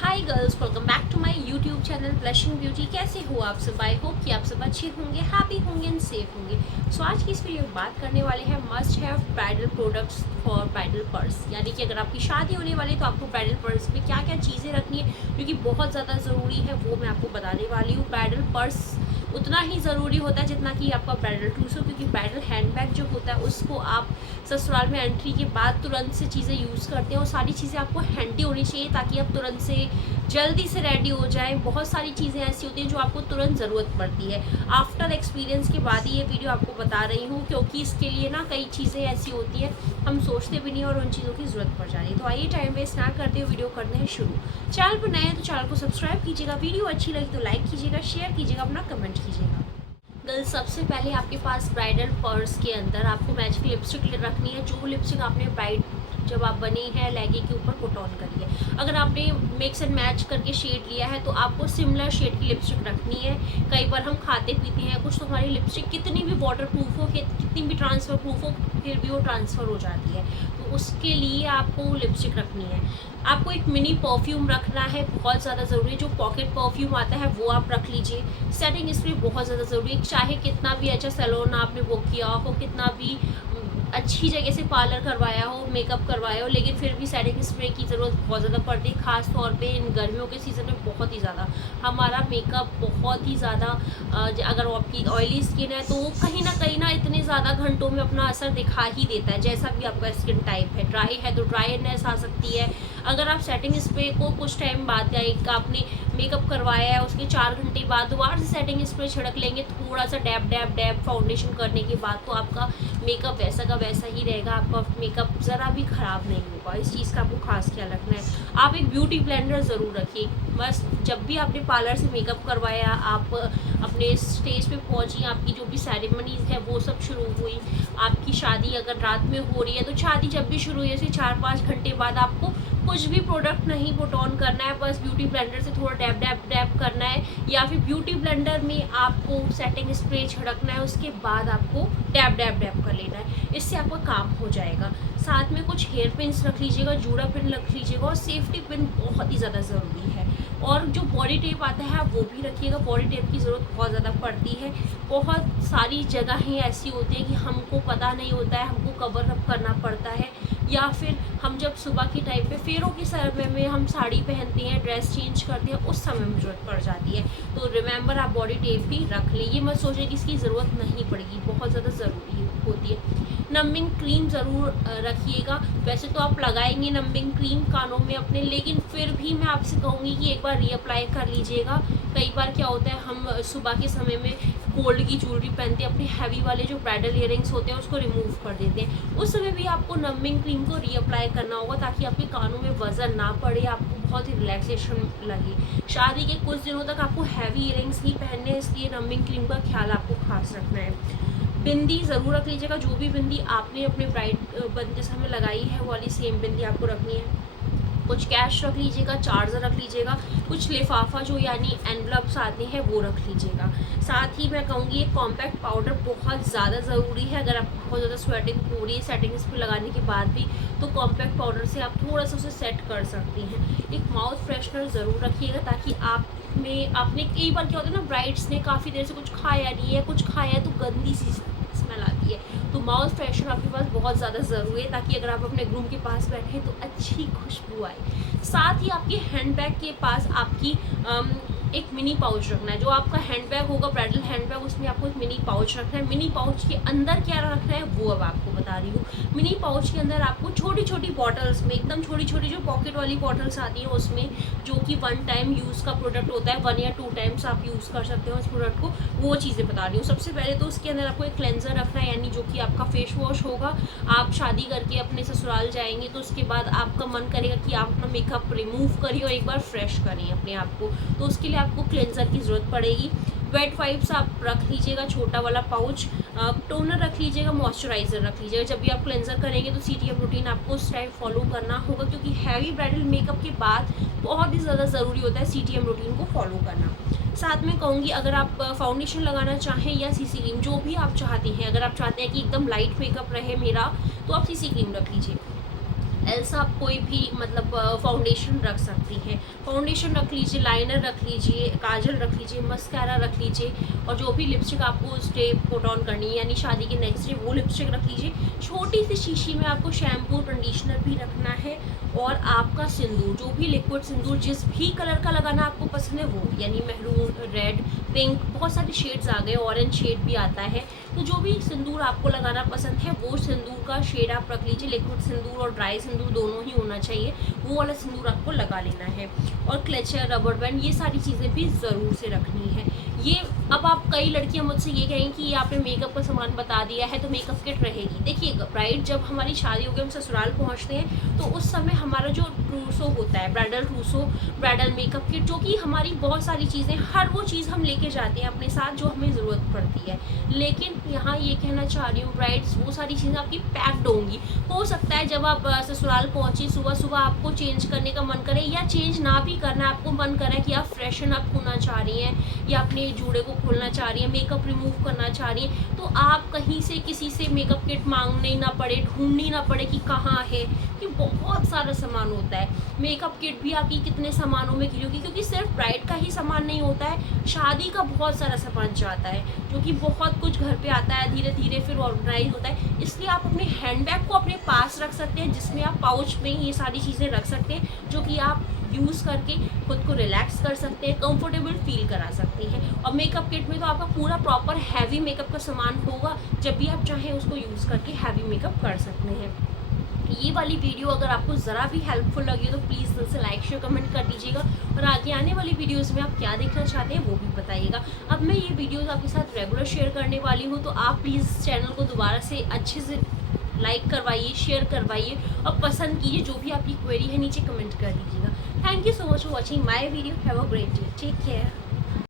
Hi girls, welcome back to my YouTube channel blushing beauty. कैसे हो आप सब? आई होप कि आप सब अच्छे होंगे, हैप्पी होंगे एंड सेफ होंगे। सो आज की इस वीडियो में बात करने वाले हैं must have bridal products for bridal purse. यानी कि अगर आपकी शादी होने वाली है तो आपको ब्राइडल पर्स में क्या क्या चीज़ें रखनी है, क्योंकि बहुत ज़्यादा ज़रूरी है, वो मैं आपको बताने वाली हूँ। ब्राइडल पर्स उतना ही ज़रूरी होता है जितना कि आपका ब्राइडल ट्रूसो, क्योंकि ब्राइडल हैंडबैग जो होता है उसको आप ससुराल में एंट्री के बाद तुरंत से चीज़ें यूज़ करते हैं। और सारी चीज़ें आपको हैंडी होनी चाहिए ताकि आप तुरंत से जल्दी से रेडी हो जाए। बहुत सारी चीज़ें ऐसी होती हैं जो आपको तुरंत ज़रूरत पड़ती है। आफ्टर एक्सपीरियंस के बाद ही ये वीडियो आपको बता रही हूँ, क्योंकि इसके लिए ना कई चीज़ें ऐसी होती हैं हम सोचते भी नहीं और उन चीज़ों की ज़रूरत पड़ जाती है। तो आइए टाइम वेस्ट ना करते हुए वीडियो करते हैं शुरू। चैनल पर नए हैं तो चैनल को सब्सक्राइब कीजिएगा, वीडियो अच्छी लगी तो लाइक कीजिएगा, शेयर कीजिएगा, अपना कमेंट कीजिएगा। गर्ल्स, सबसे पहले आपके पास ब्राइडल पर्स के अंदर आपको मैचिंग लिपस्टिक रखनी है। जो लिपस्टिक आपने ब्राइड जब आप बनी है लहंगे के ऊपर पुट ऑन करिए। अगर आपने मिक्स एंड मैच करके शेड लिया है तो आपको सिमिलर शेड की लिपस्टिक रखनी है। कई बार हम खाते पीते हैं कुछ, तो हमारी लिपस्टिक कितनी भी वाटर प्रूफ हो, कितनी भी ट्रांसफ़र प्रूफ हो, फिर भी वो ट्रांसफ़र हो जाती है। तो उसके लिए आपको लिपस्टिक रखनी है। आपको एक मिनी परफ्यूम रखना है, बहुत ज़्यादा ज़रूरी है। जो पॉकेट परफ्यूम आता है वो आप रख लीजिए। सेटिंग स्प्रे बहुत ज़्यादा ज़रूरी है। चाहे कितना भी अच्छा सैलून आपने बुक किया हो, कितना भी अच्छी जगह से पार्लर करवाया हो, मेकअप करवाया हो, लेकिन फिर भी सेटिंग स्प्रे की ज़रूरत बहुत ज़्यादा पड़ती है। ख़ास तौर पे इन गर्मियों के सीज़न में बहुत ही ज़्यादा हमारा मेकअप बहुत ही ज़्यादा, अगर आपकी ऑयली स्किन है तो वो कहीं ना इतने ज़्यादा घंटों में अपना असर दिखा ही देता है। जैसा भी आपका स्किन टाइप है, ड्राई है तो ड्राईनेस आ सकती है। अगर आप सेटिंग स्प्रे को कुछ टाइम बाद या एक आपने मेकअप करवाया है उसके 4 घंटे बाद दोबारा से सेटिंग स्प्रे छिड़क लेंगे थोड़ा सा डैब डैब डैब फाउंडेशन करने के बाद, तो आपका मेकअप वैसा का वैसा ही रहेगा। आपका मेकअप ज़रा भी ख़राब नहीं होगा। इस चीज़ का आपको खास ख्याल रखना है। आप एक ब्यूटी ब्लेंडर ज़रूर रखिए। बस जब भी आपने पार्लर से मेकअप करवाया, आप अपने स्टेज पे पहुंची, आपकी जो भी सेरेमनीज़ है वो सब शुरू हुई, आपकी शादी अगर रात में हो रही है तो शादी जब भी शुरू हुई, ऐसे 4-5 घंटे बाद आपको कुछ भी प्रोडक्ट नहीं पुट ऑन करना है। बस ब्यूटी ब्लेंडर से थोड़ा डैब डैब डैब करना है, या फिर ब्यूटी ब्लेंडर में आपको सेटिंग स्प्रे छिड़कना है, उसके बाद आपको डैब डैब डैब कर लेना है। इससे आपका काम हो जाएगा। साथ में कुछ हेयर पिन्स रख लीजिएगा, जूड़ा पिन रख लीजिएगा, और सेफ्टी पिन बहुत ही ज़्यादा ज़रूरी है। और जो बॉडी टेप आता है वो भी रखिएगा। बॉडी टेप की ज़रूरत बहुत ज़्यादा पड़ती है। बहुत सारी जगहें ऐसी होती हैं कि हमको पता नहीं होता है, हमको कवर अप करना पड़ता है, या फिर हम जब सुबह के टाइम पे फेरों के समय में हम साड़ी पहनते हैं, ड्रेस चेंज करते हैं, उस समय में ज़रूरत पड़ जाती है। तो रिमेंबर आप बॉडी टेप भी रख लें। ये मत सोचें कि इसकी ज़रूरत नहीं पड़ेगी, बहुत ज़्यादा ज़रूरी होती है। नमिंग क्रीम ज़रूर रखिएगा। वैसे तो आप लगाएंगे नमिंग क्रीम कानों में अपने, लेकिन फिर भी मैं आपसे कहूँगी कि एक बार रीअप्लाई कर लीजिएगा। कई बार क्या होता है, हम सुबह के समय में गोल्ड की ज्वेलरी पहनते हैं, अपने हैवी वाले जो ब्राइडल इयरिंग्स होते हैं उसको रिमूव कर देते हैं। उस समय भी आपको नमिंग क्रीम को रीअप्लाई करना होगा ताकि आपके कानों में वज़न ना पड़े, आपको बहुत ही रिलैक्सेशन लगे। शादी के कुछ दिनों तक आपको हैवी इयरिंग्स नहीं पहनने हैं, इसलिए नमिंग क्रीम का ख्याल आपको खास रखना है। बिंदी ज़रूर रख लीजिएगा। जो भी बिंदी आपने अपने ब्राइड बनते समय लगाई है वो वाली सेम बिंदी आपको रखनी है। कुछ कैश रख लीजिएगा, चार्जर रख लीजिएगा, कुछ लिफाफा जो यानी एनवलप्स आते हैं वो रख लीजिएगा। साथ ही मैं कहूँगी एक कॉम्पैक्ट पाउडर बहुत ज़्यादा ज़रूरी है। अगर आपको बहुत ज़्यादा स्वेटिंग हो रही है सेटिंग्स पे लगाने के बाद भी, तो कॉम्पैक्ट पाउडर से आप थोड़ा सा उसे सेट कर सकती हैं। एक माउथ फ्रेशनर ज़रूर रखिएगा ताकि आपने कई बार क्या होता है ना, ब्राइड्स ने काफ़ी देर से कुछ खाया नहीं है, कुछ खाया है तो गंदी सी स्मेल आती है। तो माउथ फ्रेशनर आपके पास बहुत ज़्यादा ज़रूरी है ताकि अगर आप अपने ग्रूम के पास बैठे हैं तो अच्छी खुशबू आए। साथ ही आपके हैंडबैग के पास आपकी एक मिनी पाउच रखना है। जो आपका हैंडबैग होगा ब्राइडल हैंडबैग, उसमें आपको एक मिनी पाउच रखना है। मिनी पाउच के अंदर क्या रखना है वो अब आपको बता रही हूँ। मिनी पाउच के अंदर आपको छोटी छोटी बॉटल्स में, एकदम छोटी छोटी जो पॉकेट वाली बॉटल्स आती हैं उसमें, जो कि 1 टाइम यूज़ का प्रोडक्ट होता है, 1 या 2 टाइम्स आप यूज़ कर सकते हो उस प्रोडक्ट को, वो चीज़ें बता रही हूँ। सबसे पहले तो उसके अंदर आपको एक क्लेंजर रखना है, यानी जो कि आपका फेस वॉश होगा। आप शादी करके अपने ससुराल जाएंगे तो उसके बाद आपका मन करेगा कि आप अपना मेकअप रिमूव करिए और एक बार फ्रेश करें अपने आप को, तो उसके लिए आपको क्लेंजर की ज़रूरत पड़ेगी। वेट वाइप्स आप रख लीजिएगा, छोटा वाला पाउच। टोनर रख लीजिएगा, मॉइस्चराइज़र रख लीजिएगा। जब भी आप क्लेंजर करेंगे तो CTM रूटीन आपको उस टाइम फॉलो करना होगा, क्योंकि हैवी ब्राइडल मेकअप के बाद बहुत ही ज़्यादा ज़रूरी होता है CTM रूटीन को फॉलो करना। साथ में कहूँगी अगर आप फाउंडेशन लगाना चाहें या CC क्रीम, जो भी आप चाहते हैं, अगर आप चाहते हैं कि एकदम लाइट मेकअप रहे मेरा, तो आप CC क्रीम रख लीजिए। एल्स आप कोई भी मतलब फाउंडेशन रख सकती हैं। फाउंडेशन रख लीजिए, लाइनर रख लीजिए, काजल रख लीजिए, मस्कारा रख लीजिए, और जो भी लिपस्टिक आपको उस डे पुट ऑन करनी है यानी शादी के नेक्स्ट डे वो लिपस्टिक रख लीजिए। छोटी सी शीशी में आपको शैम्पू कंडीशनर भी रखना है, और आपका सिंदूर, जो भी लिक्विड सिंदूर जिस भी कलर का लगाना आपको पसंद है वो, यानी मैरून, रेड, पिंक, बहुत सारे शेड्स आ गए, ऑरेंज शेड भी आता है। तो जो भी सिंदूर आपको लगाना पसंद है वो सिंदूर का शेड आप रख लीजिए। लिक्विड सिंदूर और ड्राई सिंदूर दोनों ही होना चाहिए, वो वाला सिंदूर आपको लगा लेना है। और क्लचर, रबर बैंड, ये सारी चीज़ें भी ज़रूर से रखनी है। ये अब आप कई लड़कियां मुझसे ये कहेंगी कि आपने मेकअप का सामान बता दिया है तो मेकअप किट रहेगी। देखिए ब्राइड जब हमारी शादी हो गई, हम ससुराल पहुंचते हैं तो उस समय हमारा जो ट्रूसो होता है, ब्राइडल ट्रूसो, ब्राइडल मेकअप किट, जो कि हमारी बहुत सारी चीज़ें, हर वो चीज़ हम लेके जाते हैं अपने साथ जो हमें ज़रूरत पड़ती है। लेकिन यहाँ ये कहना चाह रही हूँ, ब्राइड्स वो सारी चीज़ें आपकी पैक्ड होंगी। हो सकता है जब आप ससुराल पहुँची सुबह सुबह आपको चेंज करने का मन करे, या चेंज ना भी करना, आपको मन करे कि आप फ्रेशन अप होना चाह रही हैं या अपने जूड़े को खोलना चाह रही हैं, मेकअप रिमूव करना चाह रही हैं, तो आप कहीं से किसी से मेकअप किट मांगनी ना पड़े, ढूंढनी ना पड़े कि कहाँ है, कि बहुत सारा सामान होता है। मेकअप किट भी आपकी कितने सामानों में घिरी होगी, क्योंकि सिर्फ ब्राइड का ही सामान नहीं होता है, शादी का बहुत सारा सामान जाता है, जो कि बहुत कुछ घर पे आता है, धीरे धीरे फिर ऑर्गेनाइज होता है। इसलिए आप अपने हैंडबैग को अपने पास रख सकते हैं, जिसमें आप पाउच में ये सारी चीज़ें रख सकते हैं, जो कि आप यूज़ करके खुद को रिलैक्स कर सकते हैं, कंफर्टेबल फील करा सकते हैं। और मेकअप किट में तो आपका पूरा प्रॉपर हैवी मेकअप का सामान होगा, जब भी आप चाहें उसको यूज़ करके हैवी मेकअप कर सकते हैं। ये वाली वीडियो अगर आपको ज़रा भी हेल्पफुल लगी तो प्लीज़ दिल से लाइक शेयर कमेंट कर दीजिएगा, और आगे आने वाली वीडियोस में आप क्या देखना चाहते हैं वो भी बताइएगा। अब मैं ये वीडियोस आपके साथ रेगुलर शेयर करने वाली हूँ, तो आप प्लीज़ चैनल को दोबारा से अच्छे से लाइक करवाइए, शेयर करवाइए, और पसंद कीजिए। जो भी आपकी क्वेरी है नीचे कमेंट कर दीजिएगा। Thank you so much for watching my video. Have a great day, take care.